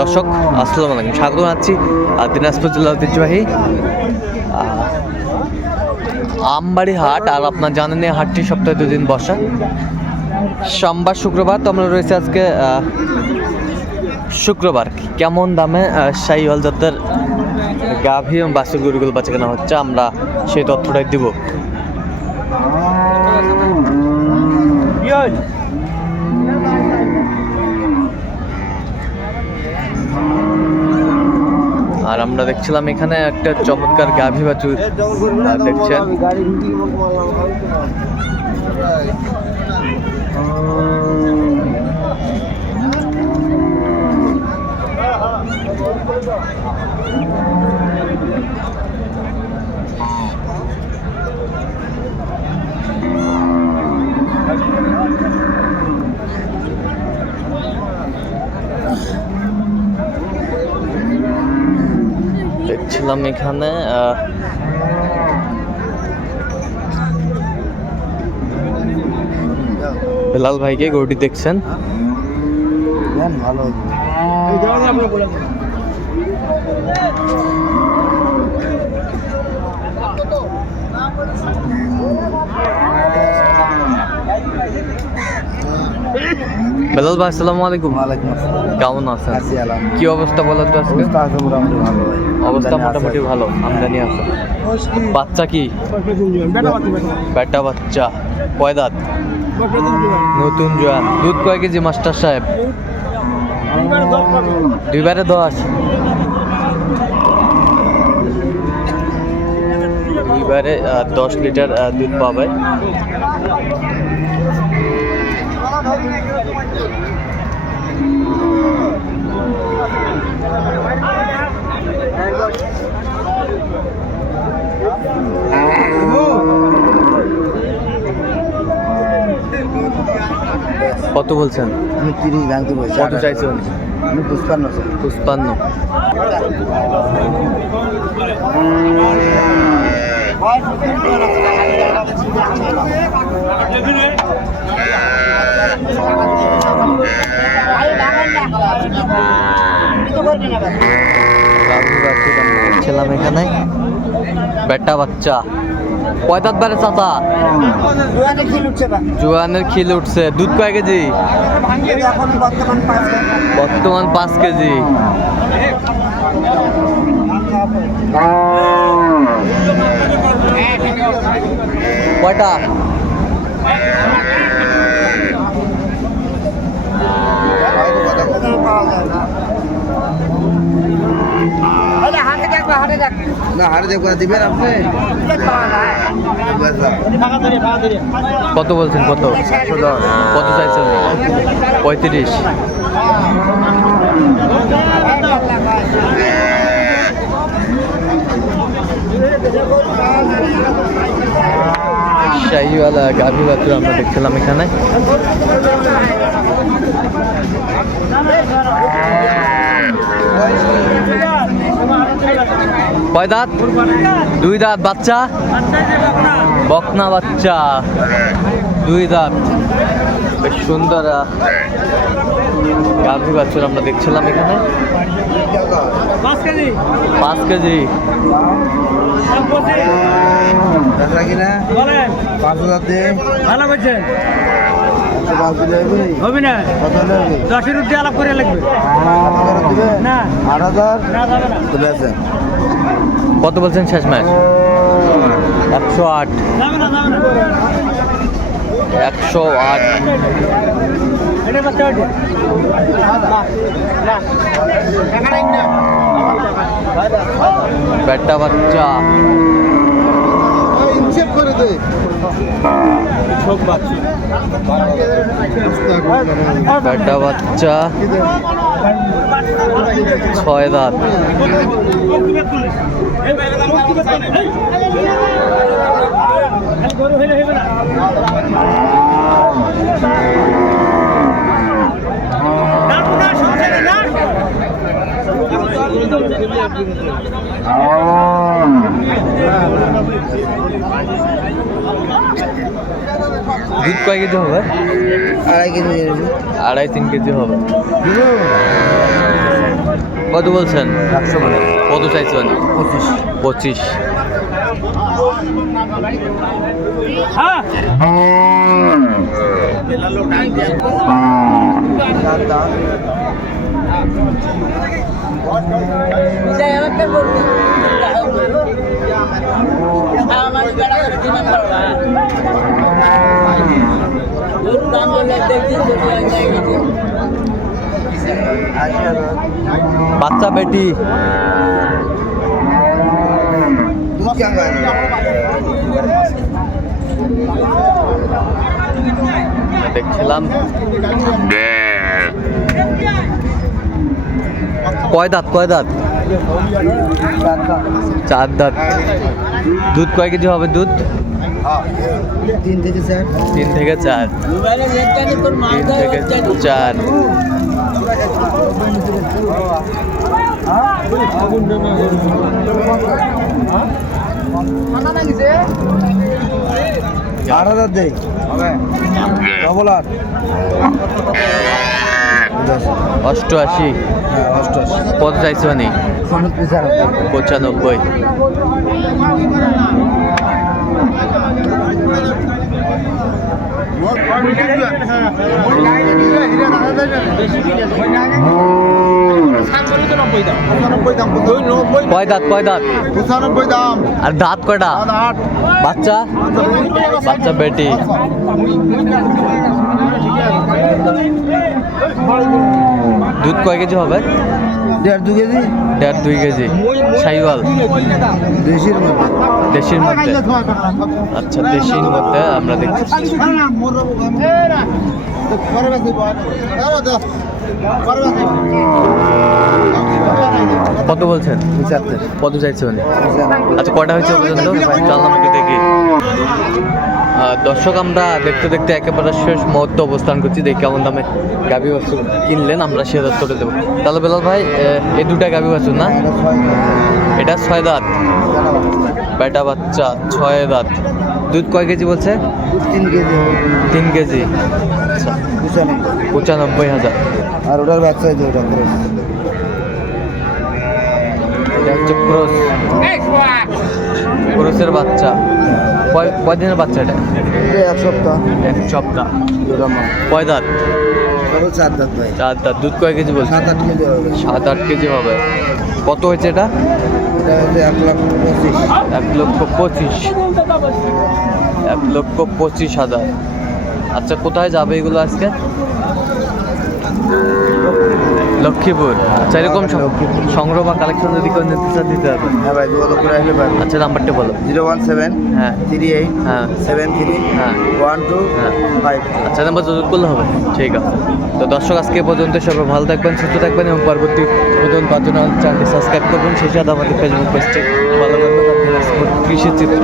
দর্শক, আসসালামু আলাইকুম। স্বাগত জানাচ্ছি দিনাজপুর জেলা ঐতিহ্যবাহী আমবাড়ি হাট। আর আপনার জানেন এই হাটটি সপ্তাহে দুদিন বসা। সোমবার, শুক্রবার তো আমরা রয়েছে আজকে শুক্রবার। কেমন দামে শাহিওয়াল জাতের গাভী এবং বাসুর গরুগুলো বাচ্চা কেনা হচ্ছে, আমরা সেই তথ্যটাই দিব। আর আমরা দেখছিলাম এখানে একটা চমৎকার গাভী বাছুর দেখছেন। দেখছিলাম এখানে বেলাল ভাইকে গরুটি দেখছেন। ভালো বেলাল ভাই আসসালামু আলাইকুম। ওয়ালাইকুম আসসালাম। কেমন আছেন? আছি আলাম কি অবস্থা বলেন তো আজকে? অবস্থা আছে মোটামুটি ভালো অবস্থা মোটামুটি ভালো আমদানি আছে। বাচ্চা কি? বেটা বাচ্চা কয় দাঁত? নতুন জোয়ান। দুধ কয় কেজি মাস্টার সাহেব? দুইবারে দশ। দুইবারে দশ লিটার দুধ পাবে কত বলছেন? আমি তিরিশ ভাঙতে বলছি। কত চাইছে উনি আমি পুষ্পান্ন চাই। পুষ্পান্ন। ছিলাম এখানে। বেটা বাচ্চা। কয় দাঁত বারে চাচা? জোয়ানের খিল উঠছে। দুধ কয় কেজি? বর্তমান পাঁচ কেজি। কয়টা? না হারে দেখবা দিবেন আপনি কত বলছেন কত? কত চাইছেন? পঁয়ত্রিশ। শাহিওয়ালা গাভী বাছুর আমরা দেখছিলাম এখানে। কয় দাঁত? দুই দাঁত বাচ্চা? বকনা বাচ্চা। দুই দাঁত। বেশ সুন্দর গাভী বাছুর আমরা দেখছিলাম এখানে। পাঁচ কেজি। দেখা কিনা পাঁচ হাজার দিয়ে। ভালো হবে না কত দশের রুটি আলাপ করে লাগবে? কত করে দিবে না। আট হাজার না যাবে না। চলে আসেন কত বলছেন শেষ ম্যাচ? একশো আট। যাবে না যাবে না। একশো আট। বেটা বাচ্চা। করে দে। বেটা বাচ্চা ছয় দাঁত। না দুধ কয় কেজি হবে? আড়াই কেজি আড়াই তিন কেজি হবে। কত বলছেন? একশো কত চাইছেন? পঁচিশ। পঁচিশ। হ্যাঁ চার দাম আশি হাজার বাচ্চা বেটি। দেখছিলাম। কয় দাঁত কয় দাঁত? চার দাম চার দাঁত দুধ কয় কেজি হবে দুধ? তিন থেকে চার। তিন থেকে চার। তিন থেকে চার। আট হাজার দেই। হবে। ডবল আট। অষ্টআশি। কত চাইছে মানে? পঁচানব্বই। কয় দাঁত কয় দাঁত? আর দাঁত কয়টা? বাচ্চা? বাচ্চা বেটি। দুধ কয় কেজি হবে? দেড় দু কেজি। দেড় দুই কেজি। সাইওয়াল? দেশির মধ্যে। দেশির মধ্যে। আচ্ছা দেশির মধ্যে আমরা দেখছি কত বলছেন? কত চাইছে উনি? আচ্ছা কটা হয়েছে পর্যন্ত? জানলাম একটু দেখি। দর্শক আমরা দেখতে দেখতে একেবারে শেষ মুহূর্তে অবস্থান করছি। দেখি কেমন দামে গাভী বস্তু কিনলেন আমরা সে দত্তরে দেবো। তাহলে বেলাল ভাই এই দুটা গাভী বাছুর না? এটা ছয় দাঁত। বেটা বাচ্চা ছয় দাঁত। দুধ কয় কেজি বলছে? তিন কেজি। তিন কেজি। আচ্ছা। পঁচানব্বই। হাজার। আর ওটার বাচ্চা আছে ওটা করে এটা হচ্ছে ক্রোস। ক্রোসের বাচ্চা। কয় দিনের বাচ্চা এটা? এক সপ্তাহ। এক সপ্তাহ। কয় দাঁত চার দাঁত দুধ কয় কেজি বলছে? সাত আট কেজি হবে। সাত আট কেজি হবে। কত হয়েছে এটা? এক লাখ পঁচিশ। এক লক্ষ পঁচিশ। এক লক্ষ পঁচিশ হাজার। আচ্ছা কোথায় যাবে এগুলো আজকে? লক্ষ্মীপুর। আচ্ছা এরকম সংগ্রহ বা কালেকশন যদি কেউ নিতে চান দিতে হবে। হ্যাঁ ভাই করে আসলে পারবেন আচ্ছা নাম্বারটা বলো। জিরো ওয়ান সেভেন হ্যাঁ। থ্রি এইট হ্যাঁ। সেভেন থ্রি হ্যাঁ। ওয়ান টু হ্যাঁ। ফাইভ আচ্ছা নাম্বার যোগাযোগ করলে হবে। ঠিক আছে। তো দর্শক আজকে পর্যন্ত সবাই ভালো থাকবেন সুস্থ থাকবেন এবং পরবর্তী পর্যন্ত পাঁচজন চ্যানেলটি সাবস্ক্রাইব করবেন। সেই সাথে আমাদের ফেসবুক পেজটি ফলো করবেন। কৃষি চিত্র